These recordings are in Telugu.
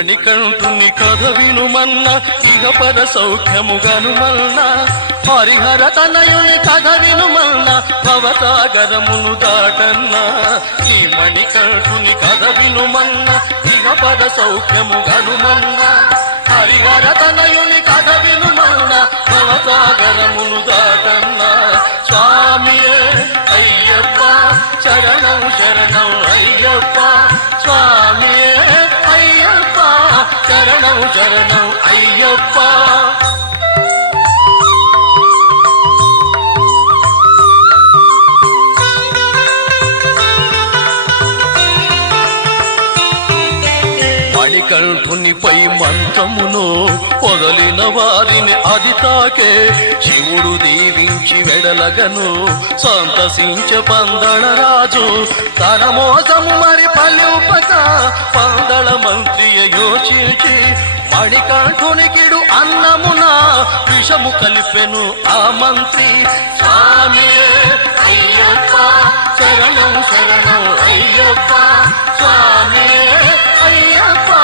మణికంఠుని కథ వినుమన్న ఇహ పర సౌఖ్యముగనుమన్న హరిహర తనయుని కథ వినుమన్న భవసాగరమును దాటన్న. ఈ మణికంఠుని కథ వినుమన్న ఇహ పర సౌఖ్యముగనుమన్న హరిహర తనయుని కథ వినుమన్న భవసాగరమును దాటన్న. స్వామియే అయ్యప్ప చరణం శరణం అయ్యప్ప. చరణం అయ్యప్ప. మంత్రమును పొదలిన వారిని అది తాకే. శివుడు దీవించి వెడలగను సంతసించ పందళ రాజు. తన మోసము మరి పల్లిపక పందళ మంత్రి యోచించి మణికంఠునికిడు అన్నమున విషము కలిపెను ఆ మంత్రి. స్వామి! అయ్యప్ప! శరణం శరణం అయ్యప్ప! స్వామి! అయ్యప్ప!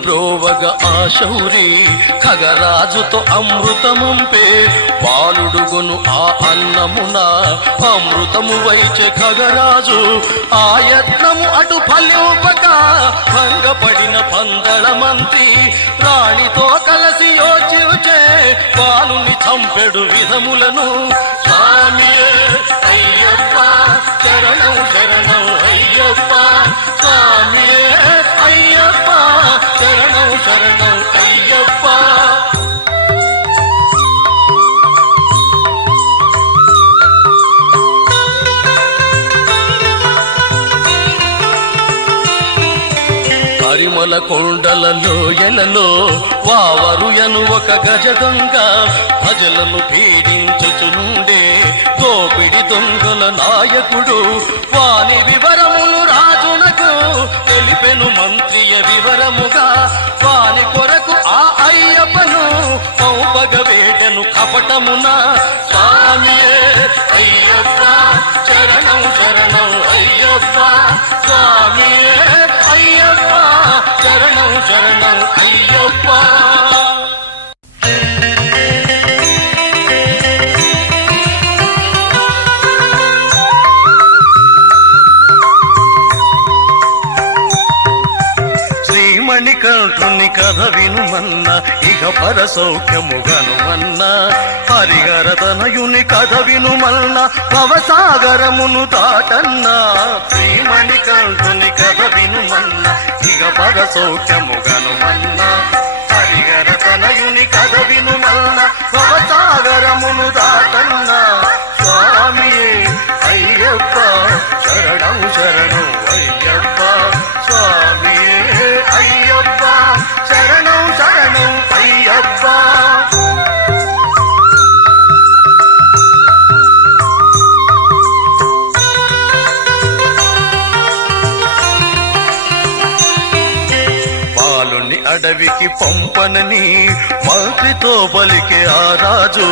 పాలుని బ్రోవగ ఆ శౌరి ఖగరాజుతో అమృతమంపే బాలుడుగును ఆ అన్నమున అమృతము వైచే ఖగరాజు ఆ యత్నము అటు ఫల్యోపక భంగపడిన పందళ మంత్రి రాణితో కలసి యోచించే బాలుని చంపెడు విధములను. స్వామి అయ్యప్ప శరణం శరణం. పరిమళ కొండలలో ఎలలో వావరుయను ఒక గజ దొంగ ప్రజలను పీడించుచునుండే దోపిడి దొంగల నాయకుడు వాని వివరములు రాజునకు తెలిపెను మంత్రియ వివరముగా. వాని కొరకు ఆ అయ్యప్పను పౌపగ వేటను కపటమున కథ వినుమన్న ఇక పర సౌఖ్యముగనుమన్న హరిహర తనయుని కథ వినుమన్న భవసాగరమును దాటన్న. శ్రీమణికంఠుని కథ వినుమన్న ఇక పర సౌఖ్యము అడవికి పంపనని మంత్రితో పలికే ఆ రాజు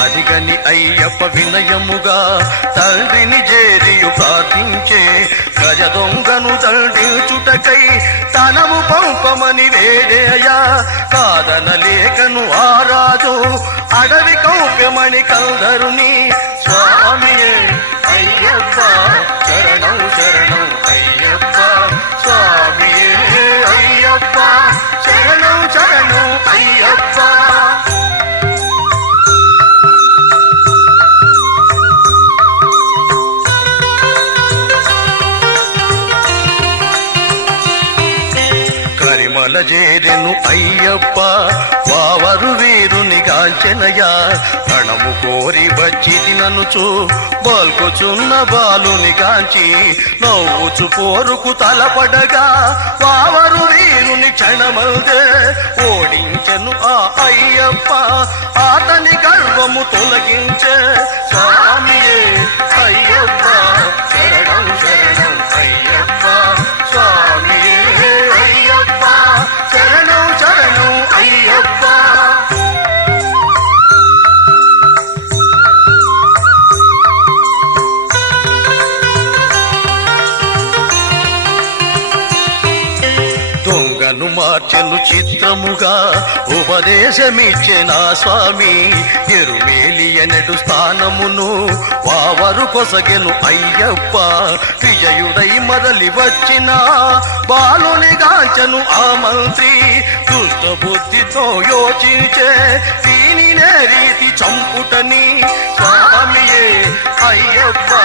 అరిగని అయ్యప్ప వినయముగా తండ్రిని చేరియు ప్రార్థించే గజ దొంగను దండించుటకై తనము పంపమని వేడేయా కాదనలేకను ఆ రాజు అడవి కౌప్యమణి కల్దరుని చేరెను అయ్యప్ప. వావరు వీరుని గాంచెనయా కణము కోరి వచ్చిది ననుచు బల్కొచున్న బాలుని కాంచి నవ్వుచు పోరుకు తలపడగా. వావరు వీరుని క్షణమల్దే ఓడించెను ఆ అయ్యప్ప. అతని గర్వము తొలగించే. తురుగను మార్చెను చిత్రముగా ఉపదేశమిచ్చే నా స్వామి? ఎరుమేలి ఎనడు స్థానమును వావరు కొసగెను అయ్యప్ప. విజయుడై మరలి వచ్చిన బాలుని గాంచను ఆ మంత్రి. దుష్ట బుద్ధితో యోచించే దీనినే రీతి చంపుటని స్వామియే అయ్యప్ప.